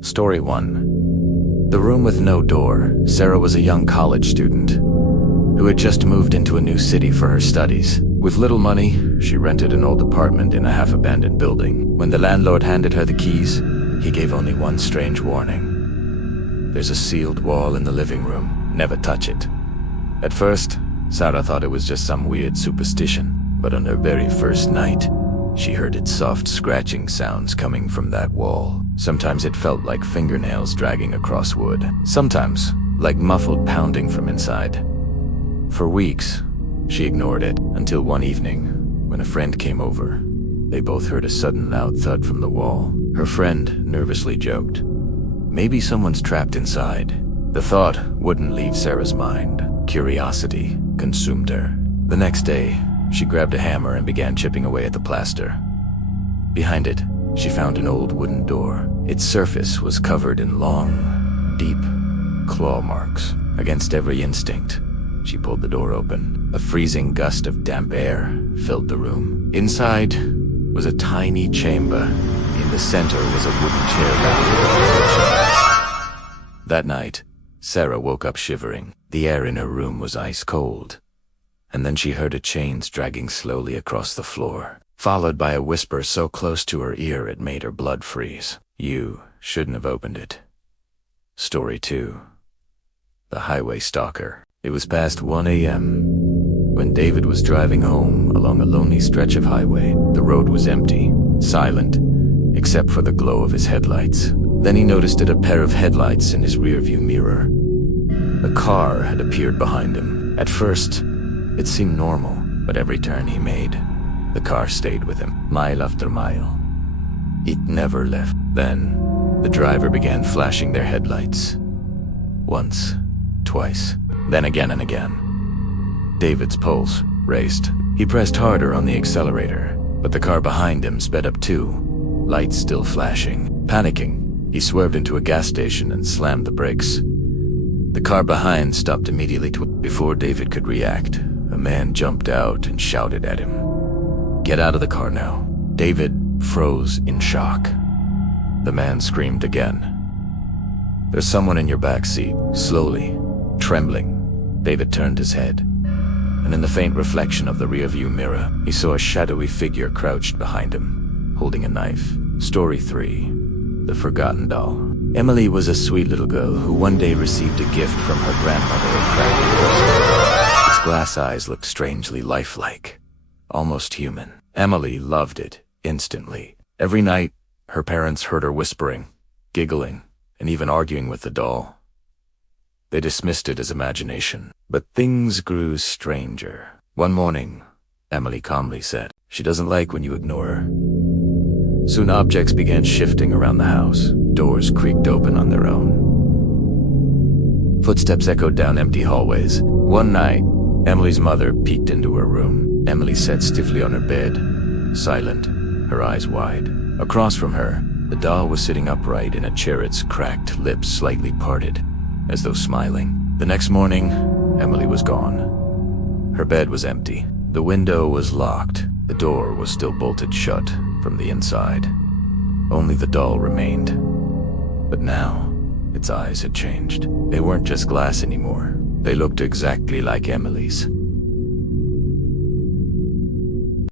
Story 1. The room with no door. Sarah was a young college student who had just moved into a new city for her studies. With little money, she rented an old apartment in a half-abandoned building. When the landlord handed her the keys, he gave only one strange warning. There's a sealed wall in the living room. Never touch it. At first, Sarah thought it was just some weird superstition, but on her very first night, she heard its soft scratching sounds coming from that wall. Sometimes it felt like fingernails dragging across wood. Sometimes, like muffled pounding from inside. For weeks, she ignored it, until one evening, when a friend came over. They both heard a sudden loud thud from the wall. Her friend nervously joked, "Maybe someone's trapped inside." The thought wouldn't leave Sarah's mind. Curiosity consumed her. The next day, she grabbed a hammer and began chipping away at the plaster. Behind it, she found an old wooden door. Its surface was covered in long, deep claw marks. Against every instinct, she pulled the door open. A freezing gust of damp air filled the room. Inside was a tiny chamber. In the center was a wooden chair mounted with torchlights. That night, Sarah woke up shivering. The air in her room was ice cold. And then she heard a chains dragging slowly across the floor, followed by a whisper so close to her ear it made her blood freeze. "You shouldn't have opened it." Story 2. The Highway Stalker. It was past 1 a.m. when David was driving home along a lonely stretch of highway. The road was empty, silent, except for the glow of his headlights. Then he noticed a pair of headlights in his rearview mirror. A car had appeared behind him. At first, it seemed normal, but every turn he made, the car stayed with him, mile after mile. It never left. Then, the driver began flashing their headlights. Once, twice, then again and again. David's pulse raced. He pressed harder on the accelerator, but the car behind him sped up too, lights still flashing. Panicking, he swerved into a gas station and slammed the brakes. The car behind stopped immediately. Before David could react, a man jumped out and shouted at him, "Get out of the car now." David froze in shock. The man screamed again, "There's someone in your back seat." Slowly, trembling, David turned his head, and in the faint reflection of the rearview mirror, he saw a shadowy figure crouched behind him, holding a knife. Story 3. The Forgotten Doll. Emily was a sweet little girl who one day received a gift from her grandmother, a cracked crystal. Its glass eyes looked strangely lifelike, almost human. Emily loved it instantly. Every night, her parents heard her whispering, giggling, and even arguing with the doll. They dismissed it as imagination, but things grew stranger. One morning, Emily calmly said, "She doesn't like when you ignore her." Soon objects began shifting around the house. Doors creaked open on their own. Footsteps echoed down empty hallways. One night, Emily's mother peeked into her room. Emily sat stiffly on her bed, silent, her eyes wide. Across from her, the doll was sitting upright in a chair, its cracked lips slightly parted, as though smiling. The next morning, Emily was gone. Her bed was empty. The window was locked. The door was still bolted shut from the inside. Only the doll remained. But now, its eyes had changed. They weren't just glass anymore. They looked exactly like Emily's.